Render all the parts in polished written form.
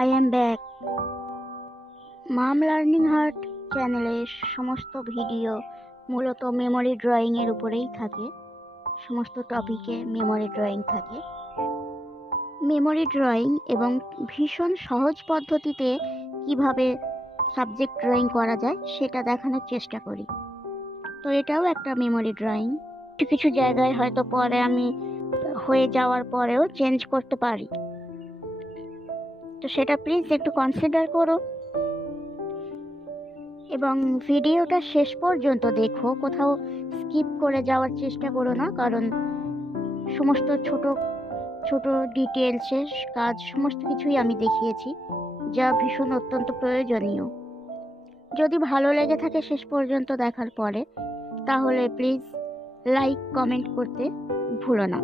I am back. মাম learning heart চ্যানেলের সমস্ত ভিডিও মূলত মেমোরি ড্রয়িং এর উপরেই থাকে। সমস্ত টপিকে মেমোরি ড্রয়িং থাকে। মেমোরি ড্রয়িং এবং ভীষণ সহজ পদ্ধতিতে কিভাবে সাবজেক্ট ড্রয়িং করা যায় সেটা দেখানোর চেষ্টা করি। তো এটাও একটা মেমোরি ড্রয়িং। কিছু কিছু জায়গায় হয়তো পরে আমি হয়ে যাওয়ার পরেও চেঞ্জ করতে পারি, তো সেটা প্লিজ একটু কনসিডার করো এবং ভিডিওটা শেষ পর্যন্ত দেখো, কোথাও স্কিপ করে যাওয়ার চেষ্টা করো না, কারণ সমস্ত ছোট ছোট ডিটেলসের কাজ সমস্ত কিছুই আমি দেখিয়েছি, যা ভীষণ অত্যন্ত প্রয়োজনীয়। যদি ভালো লেগে থাকে শেষ পর্যন্ত দেখার পরে, তাহলে প্লিজ লাইক কমেন্ট করতে ভুলো না।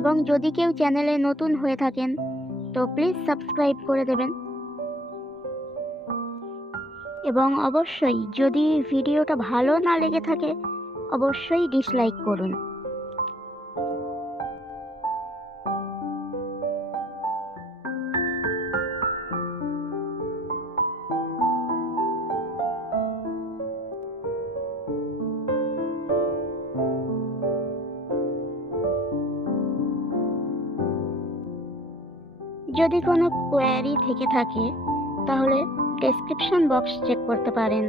এবং যদি কেউ চ্যানেলে নতুন হয়ে থাকেন তো প্লিজ সাবস্ক্রাইব করে দেবেন। এবং অবশ্যই যদি ভিডিওটা ভালো না লেগে থাকে অবশ্যই ডিসলাইক করুন। যদি কোনো কোয়ারি থেকে থাকে তাহলে ডেসক্রিপশন বক্স চেক করতে পারেন।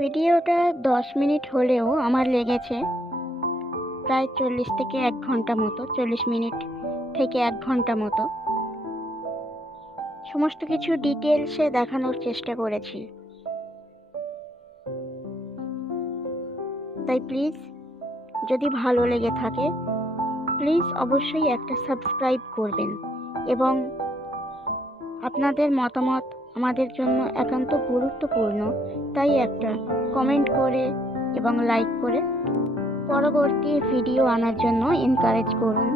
ভিডিওটা 10 মিনিট হলেও আমার লেগেছে প্রায় 40 থেকে 1 ঘন্টা মতো, 40 মিনিট থেকে 1 ঘন্টা মতো। সমস্ত কিছু ডিটেলসে দেখানোর চেষ্টা করেছি। তাই প্লিজ যদি ভালো লেগে থাকে প্লিজ অবশ্যই একটা সাবস্ক্রাইব করবেন এবং আপনাদের মতামত আমাদের জন্য একান্ত গুরুত্বপূর্ণ, তাই একটা কমেন্ট করে এবং লাইক করে পরবর্তী ভিডিও আনার জন্য এনকারেজ করুন।